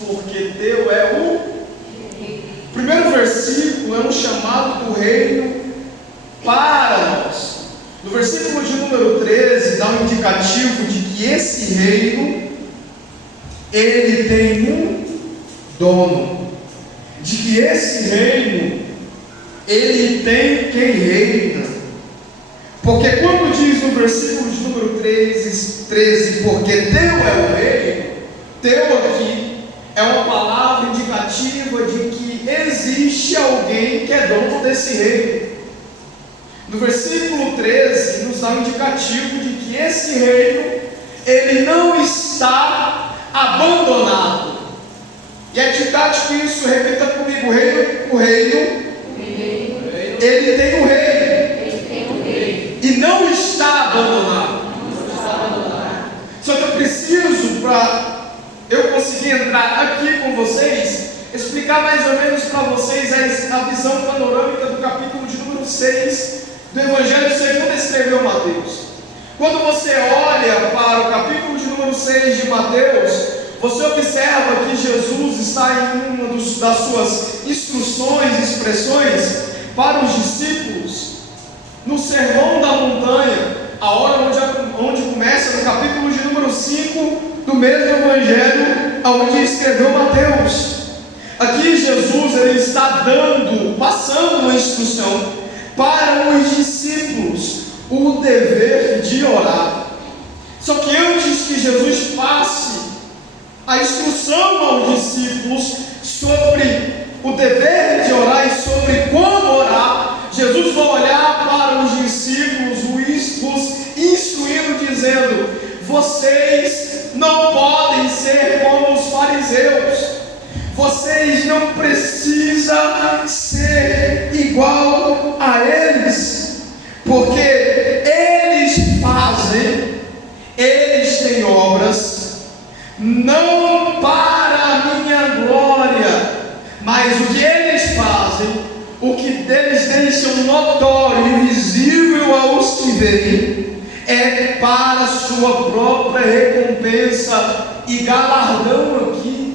porque teu é o primeiro versículo, é um chamado do reino para nós. No versículo de número 13, dá um indicativo de que esse reino, ele tem um dono, de que esse reino, ele tem quem reina. Porque quando diz no versículo de número 13, porque teu é o reino, teu aqui é uma palavra indicativa de que existe alguém que é dono desse reino. No versículo 13 nos dá um indicativo de que esse reino, ele não está abandonado. E é didático isso, repita comigo: o reino, ele tem um rei, e não está abandonado. Só que eu preciso, para eu conseguir entrar aqui com vocês, explicar mais ou menos para vocês a visão panorâmica do capítulo de número 6 do Evangelho segundo escreveu Mateus. Quando você olha para o capítulo de número 6 de Mateus, você observa que Jesus está em uma das suas instruções, expressões para os discípulos, no Sermão da Montanha, a hora onde começa no capítulo de número 5 do mesmo Evangelho, onde escreveu Mateus. Aqui Jesus ele está passando uma instrução para os discípulos, o dever de orar. Só que antes que Jesus passe a instrução aos discípulos sobre o dever de orar e sobre como orar, Jesus vai olhar para os discípulos, os instruindo, dizendo: vocês não podem ser como os fariseus. Vocês não precisam ser igual a eles, porque eles têm obras, não para a minha glória, mas o que eles fazem, o que eles deixam notório e visível aos que veem, é para a sua própria recompensa e galardão aqui.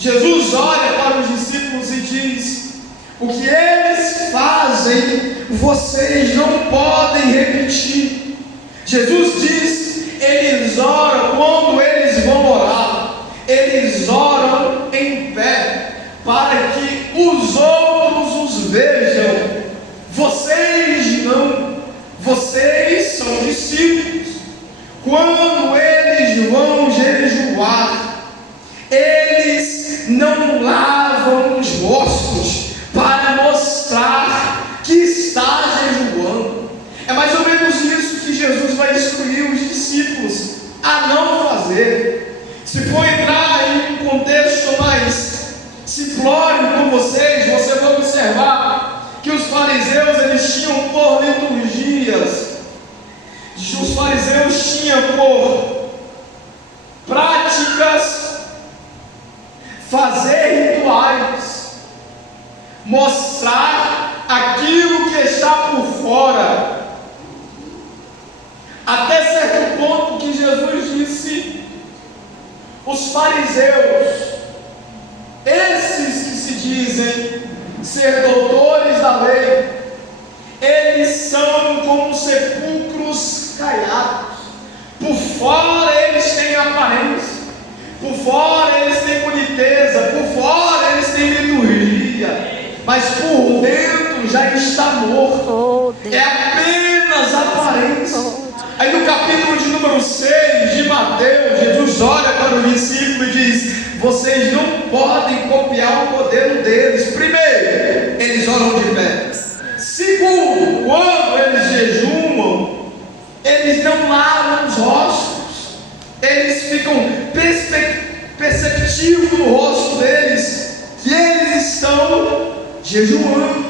Jesus olha para os discípulos e diz: o que eles fazem, vocês não podem repetir. Jesus diz: eles oram, quando eles vão orar, eles oram em pé, para que os outros os vejam. Vocês não, vocês são discípulos. Quando eles vão jejuar, eles não lavam os rostos para mostrar que está jejuando. É mais ou menos isso que Jesus vai instruir os discípulos a não fazer. Se for entrar em um contexto mais simplório com vocês, você vai observar que os fariseus eles tinham por liturgias, os fariseus tinham por práticas fazer rituais, mostrar aquilo que está por fora, até certo ponto que Jesus disse: os fariseus, esses que se dizem ser doutores da lei, eles são como sepulcros caiados. Por fora eles têm aparência, por fora eles têm boniteza, por fora eles têm liturgia, mas por dentro já está morto. É apenas aparência. Aí no capítulo de número 6 de Mateus, Jesus olha para o discípulo e diz: vocês não podem copiar o modelo deles. Primeiro, eles oram de pé. Segundo, quando eles jejuam, eles não lavam os rostos. Eles ficam perceptível no rosto deles que eles estão jejuando.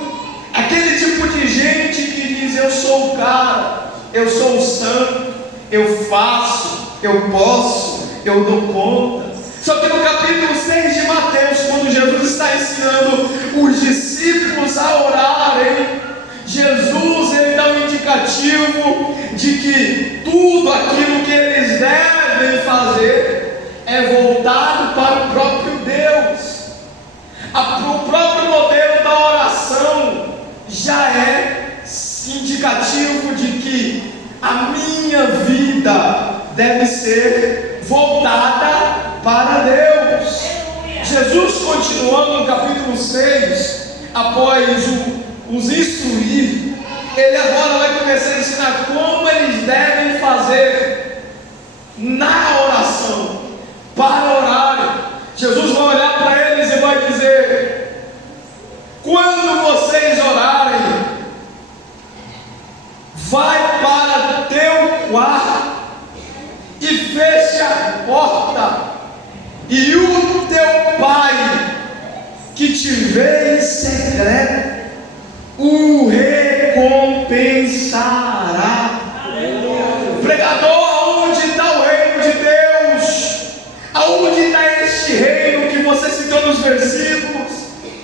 Aquele tipo de gente que diz: eu sou o cara, eu sou o santo, eu faço, eu posso, eu dou conta. Só que no capítulo 6 de Mateus, quando Jesus está ensinando os discípulos a orarem, Jesus ele dá um indicativo de que tudo aquilo que eles devem fazer é voltado para o próprio Deus. O próprio modelo da oração já é indicativo de que a minha vida deve ser voltada para Deus. Jesus, continuando no capítulo 6, após os instruir, ele agora vai começar a ensinar como eles devem fazer na oração, para orarem. Jesus vai olhar para eles e vai dizer: quando vocês orarem, vai para teu quarto e fecha a porta, e o teu pai que te vê em secreto o recompensará. Pregador, aonde está o reino de Deus? Aonde está este reino que você citou nos versículos?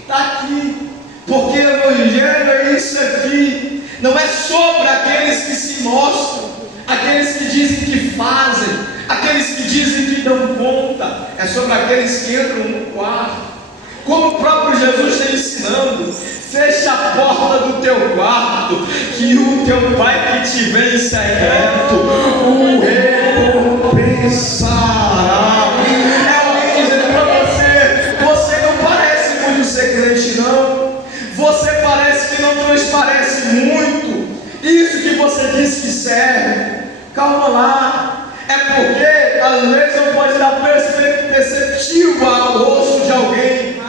Está aqui, porque o Evangelho é isso aqui. Não é sobre aqueles que se mostram, aqueles que dizem que fazem, aqueles que dizem que dão conta. É sobre aqueles que entram no quarto. Como o próprio Jesus está ensinando: fecha a porta do teu quarto, que o teu pai que te vê em secreto o recompensará. É alguém dizendo para você: você não parece muito ser crente, não. Você parece que não transparece muito isso que você diz que serve. Calma lá. É porque às vezes não pode dar perceptiva ao rosto de alguém,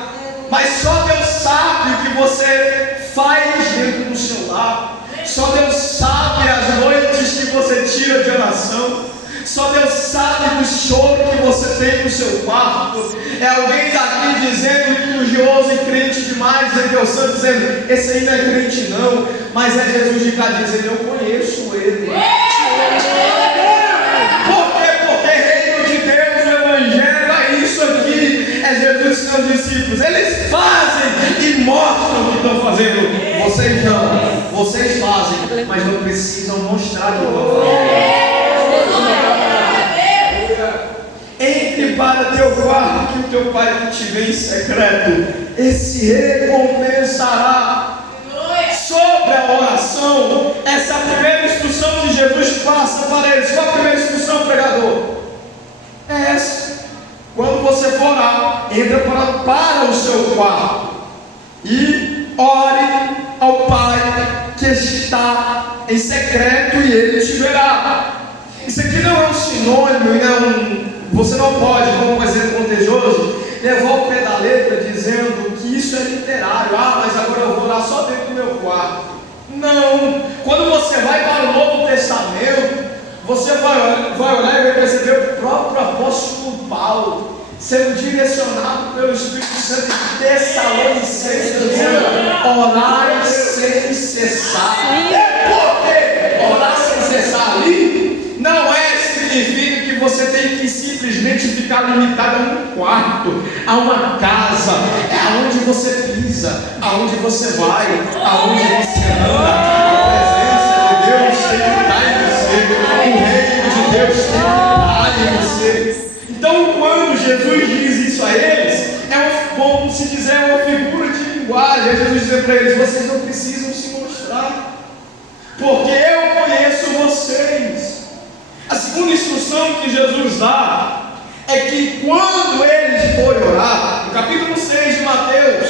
mas só Deus sabe o que você faz dentro do seu lar. Só Deus sabe as noites que você tira de oração. Só Deus sabe do choro que você tem no seu quarto. É alguém daqui dizendo, religioso e crente demais, é Deus Santo, dizendo: esse aí não é crente não. Mas é Jesus de cá dizendo: eu conheço ele. Por quê? Porque reino de Deus, o Evangelho é isso aqui. É Jesus e seus discípulos. Eles fazem e mostram o que estão fazendo. Vocês não. Vocês fazem, mas não precisam mostrar o que estão fazendo. Entre para teu quarto, que o teu pai que te vê em secreto, esse recompensará. Sobre a oração, essa é a primeira instrução que Jesus passa para eles. Qual a primeira instrução, pregador? É essa. Quando você for orar, entra para o seu quarto e ore ao Pai que está em secreto e Ele te verá. Isso aqui não é um sinônimo, você não pode, como um exemplo contejoso, levar o pé da letra dizendo que isso é literário. Mas agora eu vou orar só dentro do meu quarto. Não. Quando você vai para o Novo Testamento, você vai olhar e vai perceber o próprio apóstolo Paulo sendo direcionado pelo Espírito Santo de Tessalonicenses, dizendo: orai sem cessar. Por quê? Orar sem cessar ali não significa que você tem que simplesmente ficar limitado a um quarto, a uma casa. É aonde você pisa, aonde você vai, aonde você anda. A presença de Deus tem que estar em você, o reino de Deus tem que estar em você. Então, quando Jesus diz isso a eles, como se dizer, uma figura de linguagem. É Jesus dizer para eles: vocês não precisam se mostrar, porque eu conheço vocês. A segunda instrução que Jesus dá é que quando eles forem orar, no capítulo 6 de Mateus,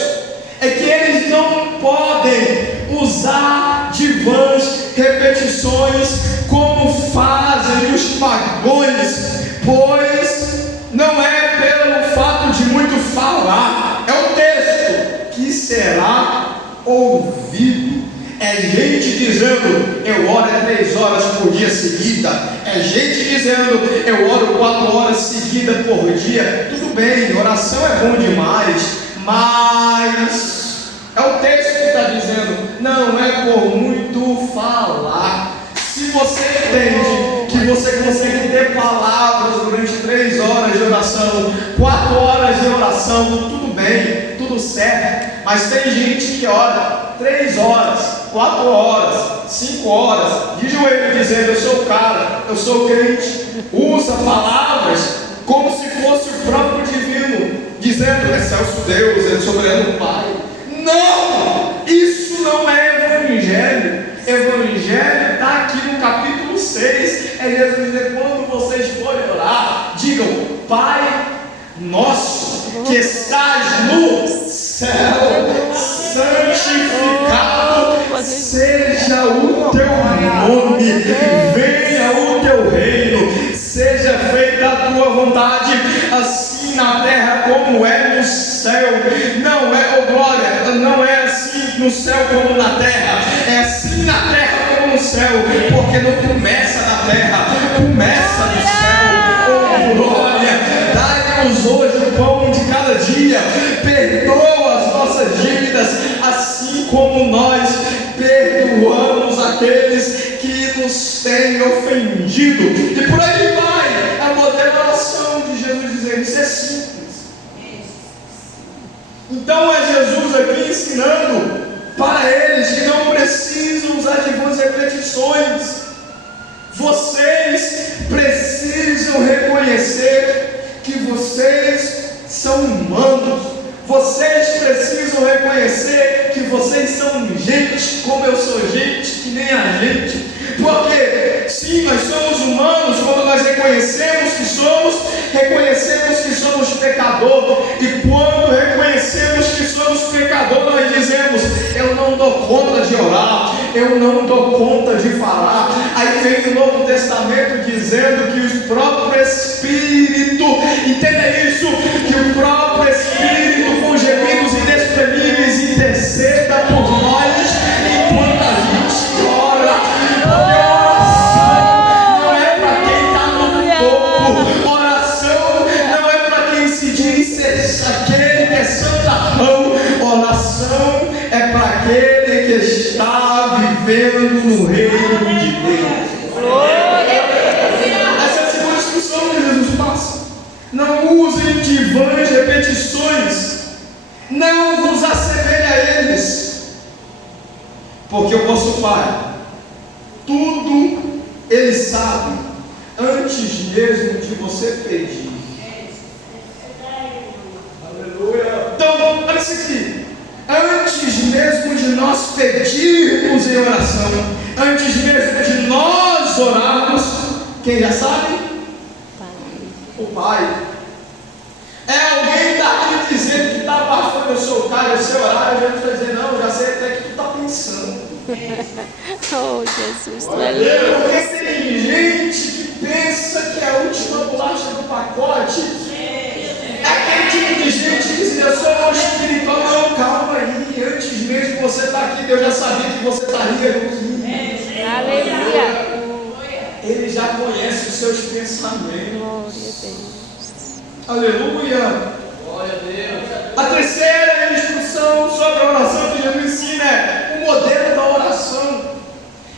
é que eles não podem usar de vãs repetições como fazem os pagões, pois não é pelo fato de muito falar, é o texto que será ouvido. É gente dizendo: eu oro 3 horas por dia seguida. É gente dizendo: eu oro 4 horas seguidas por dia. Tudo bem, oração é bom demais, mas é o texto que está dizendo: não é por muito falar. Se você entende que você consegue ter palavras durante 3 horas de oração, 4 horas de oração, tudo bem, tudo certo. Mas tem gente que ora 3 horas, 4 horas, 5 horas, de joelho, dizendo: eu sou o cara, eu sou crente. Usa palavras como se fosse o próprio divino, dizendo: é Celso Deus, é soberano Pai. Não! Isso não é evangelho. Evangelho está aqui no capítulo 6. É Jesus dizer: quando vocês forem orar, digam: Pai nosso que estás no céu, santificado seja o teu nome, venha o teu reino, seja feita a tua vontade, assim na terra como é no céu. Não é, oh glória, não é assim no céu como na terra, é assim na terra como no céu, porque não começa na terra, começa no céu. Oh glória, dai-nos hoje o pão de cada dia, perdoa as nossas dívidas, assim como nós perdoamos aqueles que nos têm ofendido. E por aí vai, a moderação de Jesus dizendo: isso é simples. Então é Jesus aqui ensinando para eles que não precisam usar de vãs repetições. Vocês precisam reconhecer que vocês são humanos. Vocês precisam reconhecer que vocês são gente, como eu sou gente, que nem a gente. Porque sim, nós somos humanos. Quando nós reconhecemos que somos pecador. E quando reconhecemos que somos pecador, nós dizemos: eu não dou conta de orar, eu não dou conta de falar. Aí vem o Novo Testamento dizendo que o próprio Espírito, entenda isso, que o próprio Espírito com gemidos inexprimíveis interceda por nós enquanto a gente ora. Porque oração não é para quem está no topo, oração não é para quem se diz ser aquele que é santarrão, oração é para aquele que está vivendo no reino de Deus. Essa é a segunda instrução que Jesus passa: não usem de vãs repetições, não vos assemelhe a eles, porque o vosso Pai tudo Ele sabe antes mesmo de você pedir. Aleluia. Então, olha isso aqui: antes mesmo de nós pedirmos em oração, antes mesmo de nós orarmos, quem já sabe? O Pai. É alguém daqui dizendo que está abafando o seu cara, o seu horário, já está dizendo: não, já sei até que tu está pensando. Oh Jesus, Porque tem gente que pensa que a última bolacha do pacote é aquele tipo de gente que diz: eu sou espiritual. Não, calma aí, antes mesmo de você estar aqui, Deus já sabia que você estaria aqui. aleluia. Ele já conhece os seus pensamentos. Glória a Deus. Aleluia. Glória a Deus. A terceira instrução sobre a oração que Jesus ensina é o modelo da oração.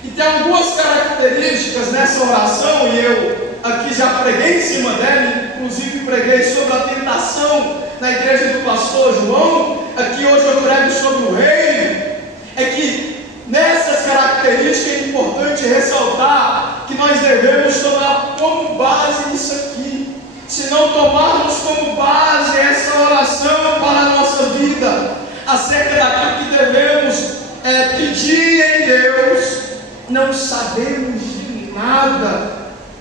E tem algumas características nessa oração, e eu aqui já preguei em cima dela, inclusive preguei sobre a tentação na igreja do pastor João. Aqui hoje eu prego sobre o reino. É que nessas características é importante ressaltar que nós devemos tomar como base isso aqui. Se não tomarmos como base essa oração para a nossa vida, acerca daquilo que devemos pedir em Deus, não sabemos de nada.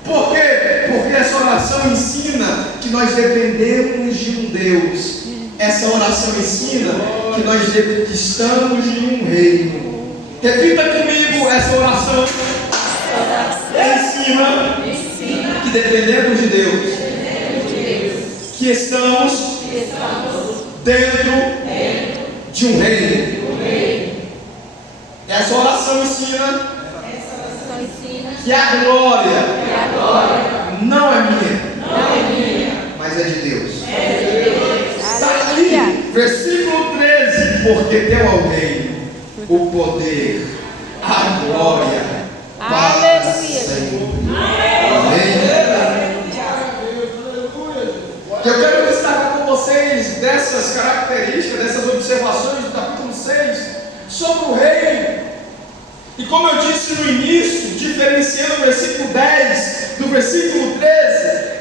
Por quê? Porque essa oração ensina que nós dependemos de um Deus. Essa oração ensina que nós estamos em um reino. Repita comigo essa oração. Ensina que dependemos de Deus. Que estamos dentro de um reino. Essa oração ensina que a glória não é minha, mas é de Deus. Está aqui, versículo 13: porque teu ao reino o poder, a glória para sempre. Amém. Eu quero destacar com vocês dessas características, dessas observações do capítulo 6 sobre o reino. E como eu disse no início, diferenciando o versículo 10 do versículo 13,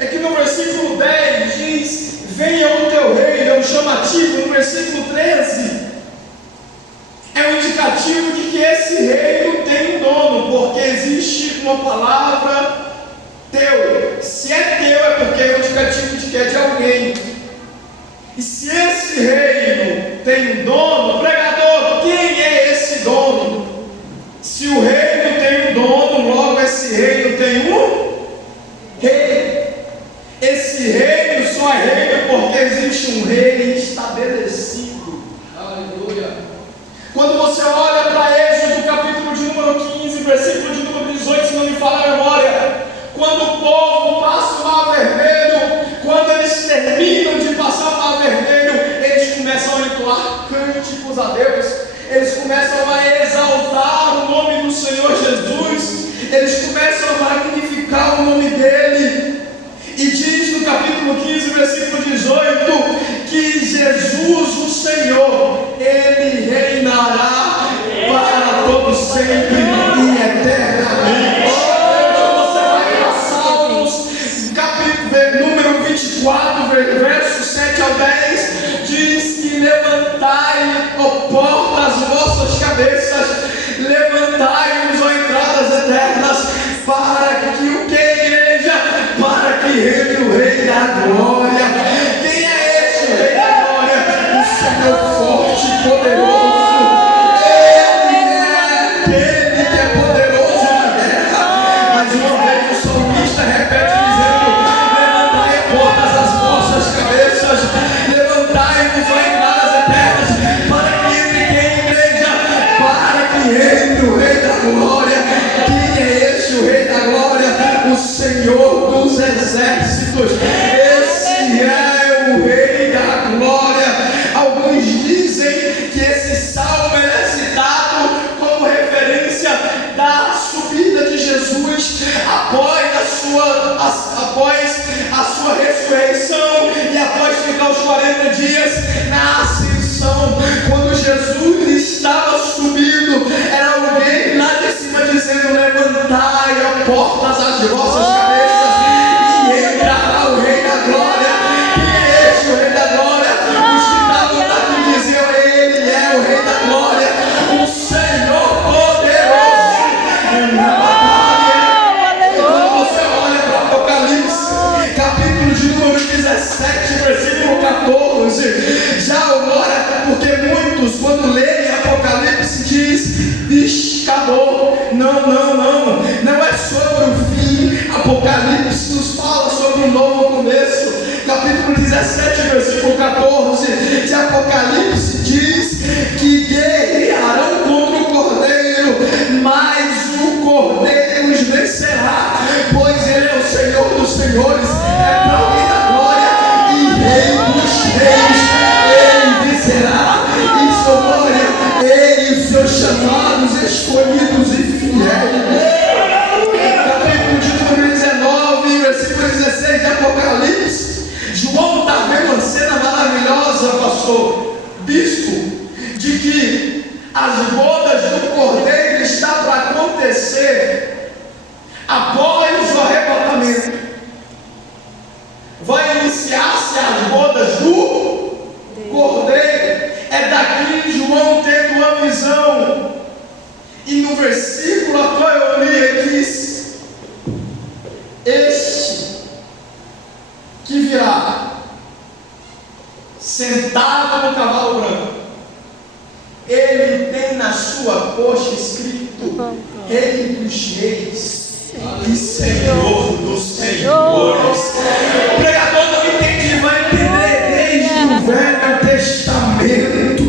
é que no versículo 10 diz: venha o teu reino. Eu chamativo no versículo 13 é um indicativo de que esse reino tem um dono, porque existe uma palavra teu. Se é teu é porque é um indicativo de que é de alguém. E se esse reino tem um dono, pregador, quem é esse dono? Se o reino tem um dono, logo esse reino tem um rei. Esse reino só é reino porque existe um rei estabelecido. Aleluia. Quando você olha para Êxodo, capítulo de número 15, versículo de número 18, se não me falha a memória, quando o povo passa o mar vermelho, quando eles terminam de passar o mar vermelho, eles começam a entoar cânticos a Deus, eles começam a exaltar o nome do Senhor Jesus, eles começam a magnificar o nome dele. E diz no capítulo 15, versículo 18, que Jesus, o Senhor, ele reinará para todo sempre e eternamente. Quando você vai para Salmos, capítulo número 24, versos 7 ao 10, diz que levantai, ó portas, vossas cabeças, levantai-vos, ó entradas eternas, para que o que? Para que reine o Rei da Glória. Quem é esse Rei da Glória? O Senhor forte e poderoso. Ele é aquele que é poderoso na guerra. Mais uma vez o salmista repete dizendo: levantai portas as vossas cabeças, levantai-vos ó entradas eternas, para que entre quem igreja, para que reine o Rei da Glória. Quem é esse o Rei da Glória? O Senhor dos exércitos. Esse é o Rei da Glória. Alguns dizem que esse salmo é citado como referência da subida de Jesus após a sua ressurreição e após ficar os 40 dias na ascensão. Quando Jesus estava subindo, era alguém lá de cima dizendo: levantai, ó portas, as vossas cabeças, e entrará o Rei da Glória. Quem é esse o Rei da Glória? Os que estavam aqui diziam: ele é o Rei da Glória, o Senhor poderoso na batalha. Quando você olha para Apocalipse, capítulo de número 17, versículo 14, já agora, porque muitos quando leem Apocalipse diz: vixe, acabou. Não é sobre o fim. Apocalipse nos fala sobre um novo começo. Capítulo 17, versículo 14 de Apocalipse diz que guerrearão contra o Cordeiro, mas o Cordeiro os vencerá, pois ele é o Senhor dos senhores, é para o Rei da Glória e Rei dos reis. Ele vencerá em sua glória, ele e os seus chamados, escolhidos e fiéis. Capítulo de número 19, versículo 16 de Apocalipse, João está vendo uma cena maravilhosa, pastor, bispo, de que as bodas do Cordeiro está para acontecer após o arrebatamento. Vai iniciar-se as bodas do Cordeiro. É daqui João tendo uma visão. E no versículo a qual eu li, ele diz: este que virá sentado no cavalo branco, ele tem na sua coxa escrito Rei dos Reis e Senhor dos Senhores. O pregador não entende, vai entender desde o Velho Testamento.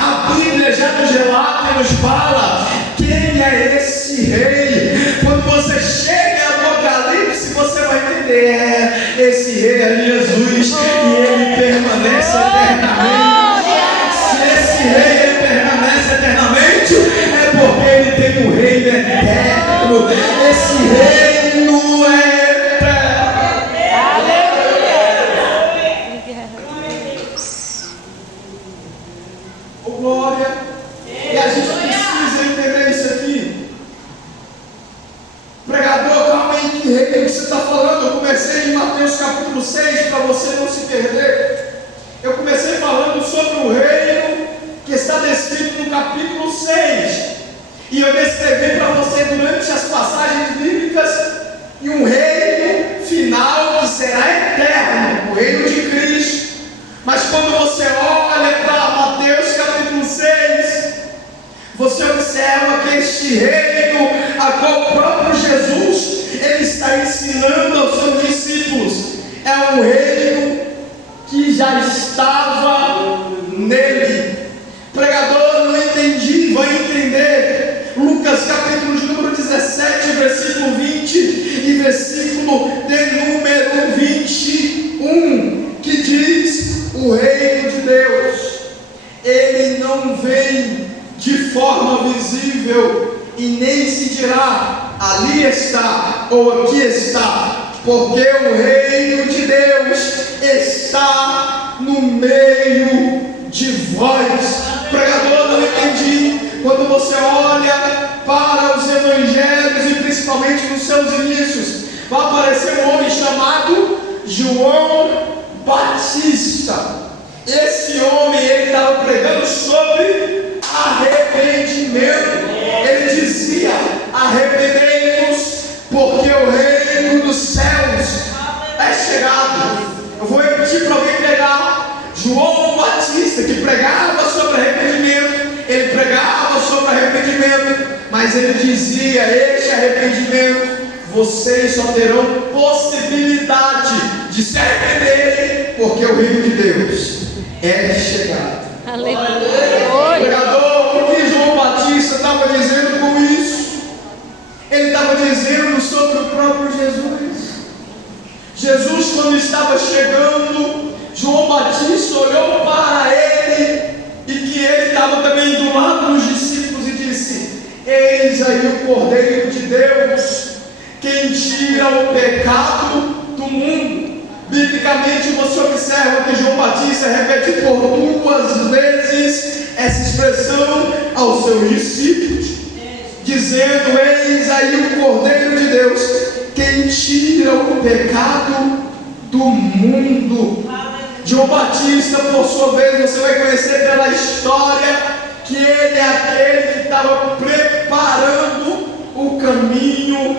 A Bíblia já nos relata e nos fala quem é esse rei. Quando você chega em Apocalipse, você vai entender: esse rei é Jesus e ele permanece eternamente. Se esse rei permanece eternamente, é porque ele tem um reino eterno. Esse reino é eterno. Oh, glória. E a gente precisa entender isso aqui. Pregador, calma aí, que rei que você está falando? Eu comecei em Mateus capítulo 6, para você não se perder. Eu comecei você observa que este reino, a qual o próprio Jesus ele está ensinando aos seus discípulos, é um reino que já estava nele. Pregador, não entendi, vai entender. Lucas capítulo de número 17, versículo 20 e versículo de número 21, que diz: o reino de Deus, ele não vem de forma visível e nem se dirá ali está ou aqui está, porque o reino de Deus está no meio de vós. Pregador, não entendi. Quando você olha para os evangelhos e principalmente nos seus inícios, vai aparecer um homem chamado João Batista. Esse homem, ele estava pregando sobre arrependimento. Ele dizia: arrependei-vos, porque o reino dos céus é chegado. Eu vou repetir para alguém pegar. João Batista, que pregava sobre arrependimento, ele pregava sobre arrependimento, mas ele dizia: este arrependimento, vocês só terão possibilidade de se arrepender, porque o reino de Deus é chegado. Aleluia. Pregador, o que João Batista estava dizendo com isso? Ele estava dizendo sobre o próprio Jesus. Jesus, quando estava chegando, João Batista olhou para ele, e que ele estava também do lado dos discípulos, e disse: eis aí o Cordeiro de Deus, quem tira o pecado do mundo. Biblicamente você observa que João Batista repete por 2 vezes essa expressão aos seus discípulos, dizendo: eis aí o Cordeiro de Deus, quem tira o pecado do mundo. João Batista, por sua vez, você vai conhecer pela história que ele é aquele que estava preparando o caminho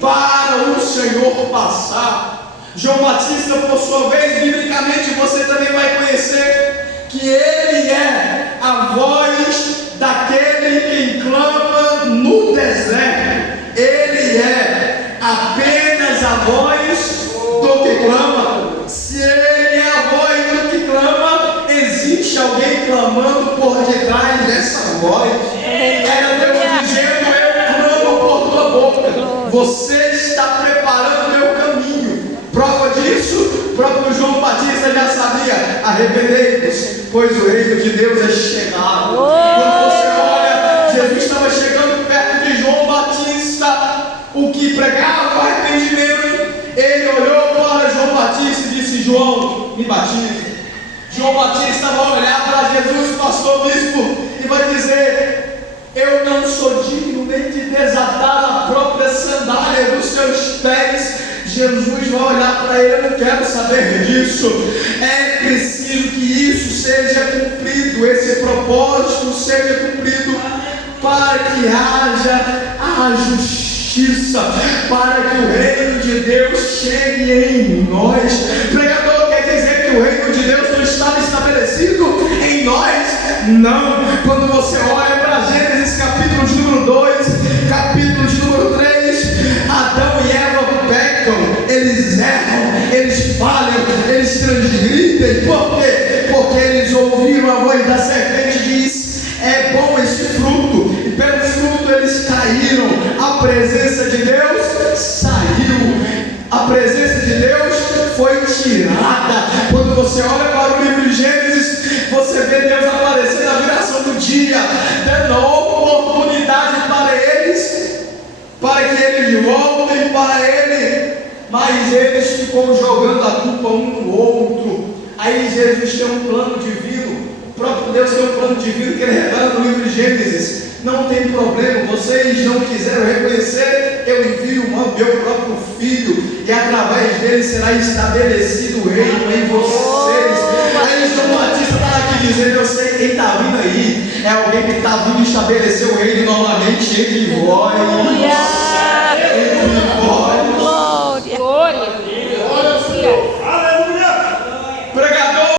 para o Senhor passar. João Batista, por sua vez, biblicamente você também vai conhecer que ele é a voz daquele que clama no deserto. Ele é apenas a voz do que clama. Se ele é a voz do que clama, existe alguém clamando por detrás dessa voz. Era Deus dizendo: eu clamo por tua boca, você está preparando o meu caminho. Prova disso, o próprio João Batista já sabia: arrependei-vos, pois o reino de Deus é chegado. Quando você olha, Jesus estava chegando perto de João Batista, o que pregava o arrependimento. Ele olhou para João Batista e disse: João, me batize. João Batista vai olhar para Jesus, pastor bispo, e vai dizer: eu não sou digno nem de desatar a própria sandália dos seus pés. Jesus vai olhar para ele: eu não quero saber disso. É preciso que isso seja cumprido, esse propósito seja cumprido, para que haja a justiça, para que o reino de Deus chegue em nós. Pregador, quer dizer que o reino de Deus não estava estabelecido em nós? Não. Quando você olha para Gênesis capítulo de número 2, capítulo de número 3, Adão e Eva pecam, eles erram, eles falham, eles transgridem. Por quê? Porque eles ouviram a voz da serpente e diz: é bom esse fruto, e pelo fruto eles caíram. A presença de Deus saiu, a presença de Deus foi tirada. Quando você olha para o livro de Gênesis, você vê Deus aparecer na viração do dia, dando oportunidade para eles, para que eles voltem para Ele, mas eles ficam jogando a culpa um no outro. Aí Jesus tem um plano divino, o próprio Deus tem um plano divino que Ele revela no livro de Gênesis. Não tem problema, vocês não quiseram reconhecer, eu envio o meu próprio Filho, e através dele será estabelecido o reino em vocês. Aí João Batista está aqui dizendo: eu sei quem está vindo aí, é alguém que está vindo estabelecer o reino novamente entre vós.